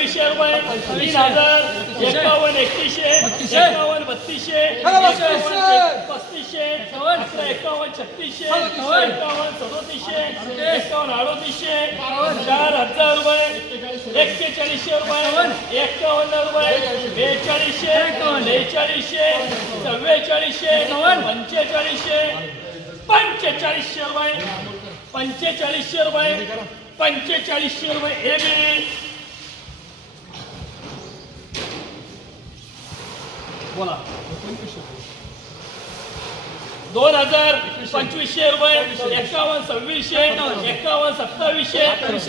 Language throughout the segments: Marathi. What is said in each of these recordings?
सव्वीसशे रुपये तीन हजार एकावन्न एकतीसशे एकावन्न बत्तीसशे पस्तीसशे अकरा एकावन्न छत्तीसशे एकावन्न. सदोतीसशे एकावन्न अडोतीसशे चार हजार रुपये एक्केचाळीसशे रुपये एकावन्न. रुपये बेचाळीसशे बेचाळीसशे चव्वेचाळीसशे पंचेचाळीसशे पंचेचाळीसशे रुपये पंचेचाळीसशे रुपये पंचेचाळीसशे रुपये हे बी बोला. दोन हजार पंचवीसशे रुपये एकावन्न सव्वीसशे एकावन्न सत्तावीसशे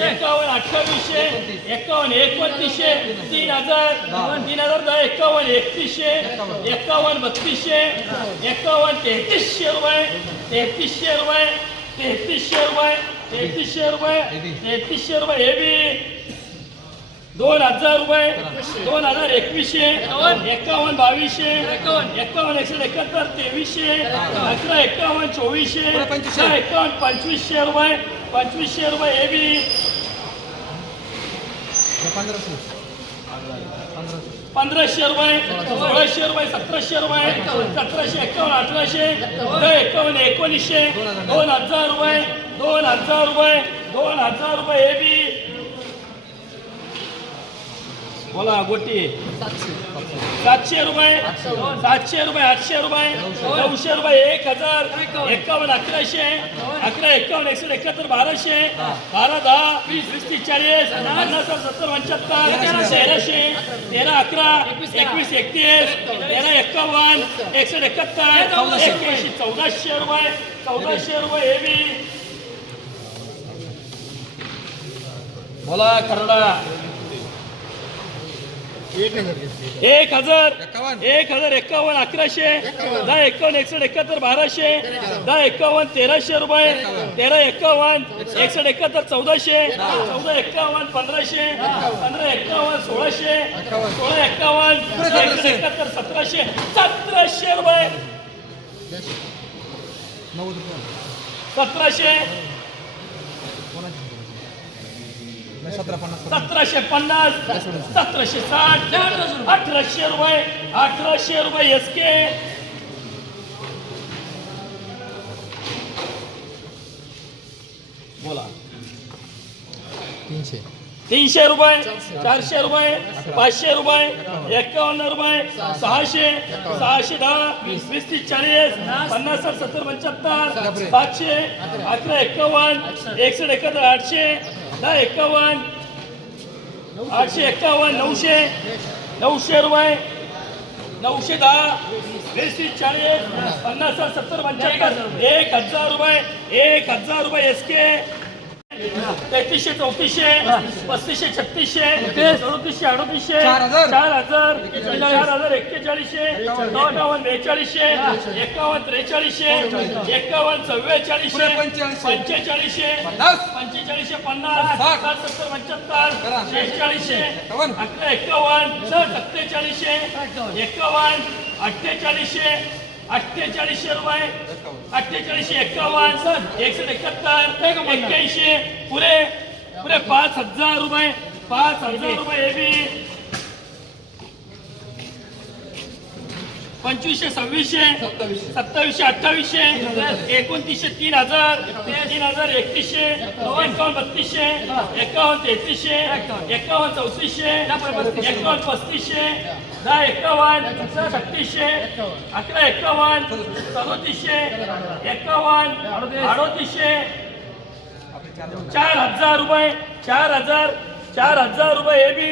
एकावन्न अठ्ठावीसशे एकावन्न एकोणतीसशे तीन हजार तीन हजार दहा एकावन्न एकतीसशे एकावन्न बत्तीसशे एकावन्न तेहतीसशे रुपये तेहतीसशे रुपये तेहतीसशे रुपये तेहतीसशे रुपये तेहतीसशे रुपये हे बी दोन हजार रुपये दोन हजार एकवीसशे एकावन्न बावीसशे एकावन्न एकशे एकाहत्तर तेवीसशे अकरा एकावन्न चोवीसशे अकरा एकावन्न पंचवीसशे रुपये पंचवीसशे रुपये हे बी पंधराशे रुपये सोळाशे रुपये सतराशे रुपये सतराशे एकावन्न अठराशे एकावन्न एकोणीसशे दोन हजार रुपये दोन हजार रुपये दोन हजार रुपये हे बी बोला गोटी. सातशे रुपये. सातशे रुपये आठशे रुपये. नऊशे रुपये एक हजार. एकावन्न अकराशे. अकरा एकावन्न एकशे एकाहत्तर बाराशे. बारा दहा वीस तीस चाळीस पन्नास सत्तर पंच्याहत्तर तेराशे. तेरा अकरा एकवीस एकतीस. तेरा एकावन्न एकशे एकाहत्तर एक्क्याऐंशी चौदाशे रुपये. चौदाशे रुपये हे बी. बोला करडा एक हजार. एक हजार एकावन्न अकराशे. दहा एकावन्न एकसष्ट एकाहत्तर बाराशे. दहा एकावन्न तेराशे रुपये. तेरा एकावन्न एकसष्ट. एकाहत्तर चौदाशे. चौदा एकावन्न पंधराशे. पंधरा एकावन्न सोळाशे. सोळा एकावन्न एकसष्ट एकाहत्तर सतराशे. सतराशे रुपये. सतराशे. सतराशे पन्नास सतराशे साठ अठराशे रुपये अठराशे रुपये एस के बोला. तीनशे. तीनशे रुपये चारशे रुपये पाचशे रुपये एकावन्न. रुपये सहाशे. सहाशे दहा वीस. तीस चाळीस पन्नास. सत्तर पंच्याहत्तर पाचशे अकरा. एकावन्न एकसष्ट एकाहत्तर आठशे दहा एकावन्न. आठशे एकावन्न नऊशे. नऊशे रुपये. नऊशे दहा. वीस चाळीस. पन्नास सत्तर पंच्याहत्तर. एक हजार रुपये. एक हजार रुपये एस के. तेहतीसशे चौतीसशे पस्तीसशे छत्तीसशे चौतीसशे अडतीसशे चार हजार. चार हजार एक्केचाळीसशे नव्याण्णव बेचाळीसशे एकावन्न त्रेचाळीसशे एकावन्न चव्वेचाळीसशे पंचेचाळीसशे. पंचेचाळीसशे पन्नास. सत्तर पंच्याहत्तर शेहेचाळीसशे अकरा एकावन्न सत्तेचाळीसशे एकावन्न अठ्ठेचाळीसशे अठ्ठेचाळीसशे रुपये. अठ्ठेचाळीसशे एकावन्न एकशे एकाहत्तर. एक्क्याऐंशी. पुरे. पुरे पाच हजार रुपये. पाच हजार रुपये हे बी. पंचवीसशे सव्वीसशे सत्तावीसशे. अठ्ठावीसशे. एकोणतीसशे तीन हजार. तीन हजार एकतीसशे. एकावन्न बत्तीसशे. एकावन्न तेहतीसशे. एकावन्न चौतीसशे. एकावन्न पस्तीसशे. दहा एकावन्न सत्तीसशे अकरा एकावन्न सदोतीसशे एकावन्न अडोतीसशे. चार हजार रुपये चार हजार चार हजार रुपये हे बी.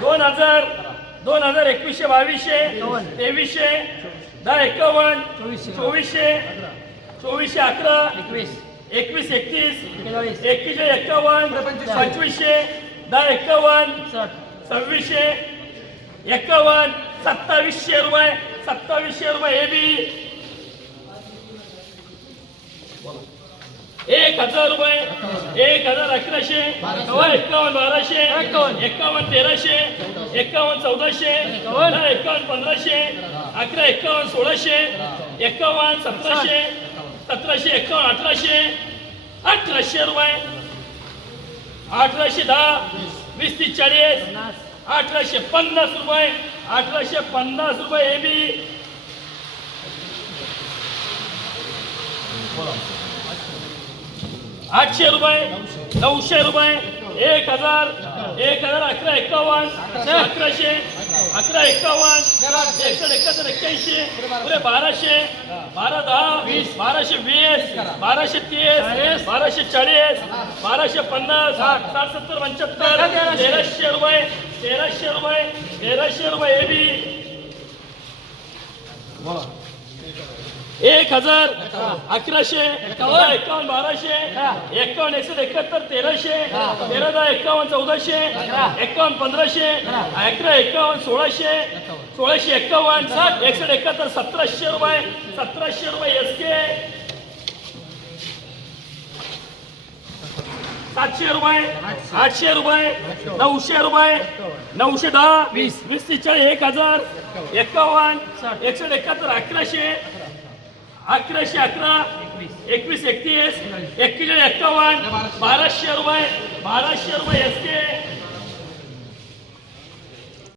दोन हजार दोन हजार एकवीसशे बावीसशे तेवीसशे दहा एकावन्न चोवीसशे चोवीसशे अकरा एकवीस एकतीस एकवीसशे एकावन्न पंचवीसशे. दहा एकावन्न सव्वीसशे एकावन्न सत्तावीसशे रुपये सत्तावीसशे रुपये हे बी एक हजार रुपये एक हजार अकराशे एकावन्न बाराशे एकावन्न. तेराशे एकावन्न चौदाशे एकावन्न. पंधराशे अकरा एकावन्न सोळाशे एकावन्न सतराशे सतराशे एकावन्न अठराशे अठराशे रुपये अठराशे दहा वीस तीस चाळीस अठराशे पन्नास रुपये अठराशे पन्नास रुपये हे बी आठशे रुपये नऊशे रुपये एक हजार एक हजार अकरा एकावन्न अकराशे अकरा एकावन्न एकशे एकाहत्तर एक्क्याऐंशी पुरे बाराशे बारा दहा वीस बाराशे वीस बाराशे तीस बाराशे चाळीस बाराशे पन्नास साठ सत्तर पंच्याहत्तर तेराशे रुपये तेराशे रुपये तेराशे रुपये हे बी एक हजार अकराशे एकावन्न बाराशे एकावन्न एकशे एकाहत्तर तेराशे तेरा दहा एकावन्न चौदाशे एकावन्न पंधराशे अकरा एकावन्न सोळाशे सोळाशे एकावन्न सात एकसष्ट एकाहत्तर सतराशे रुपये सतराशे रुपये एस के सातशे रुपये आठशे रुपये नऊशे रुपये नऊशे दहा वीस वीस तीस चाळीस एक हजार एकावन्न एकशे एकाहत्तर अकराशे अकराशे अकरा एकवीस. एकतीस एकवीस. एक्कावन्न बाराशे. रुपये बाराशे रुपये एस के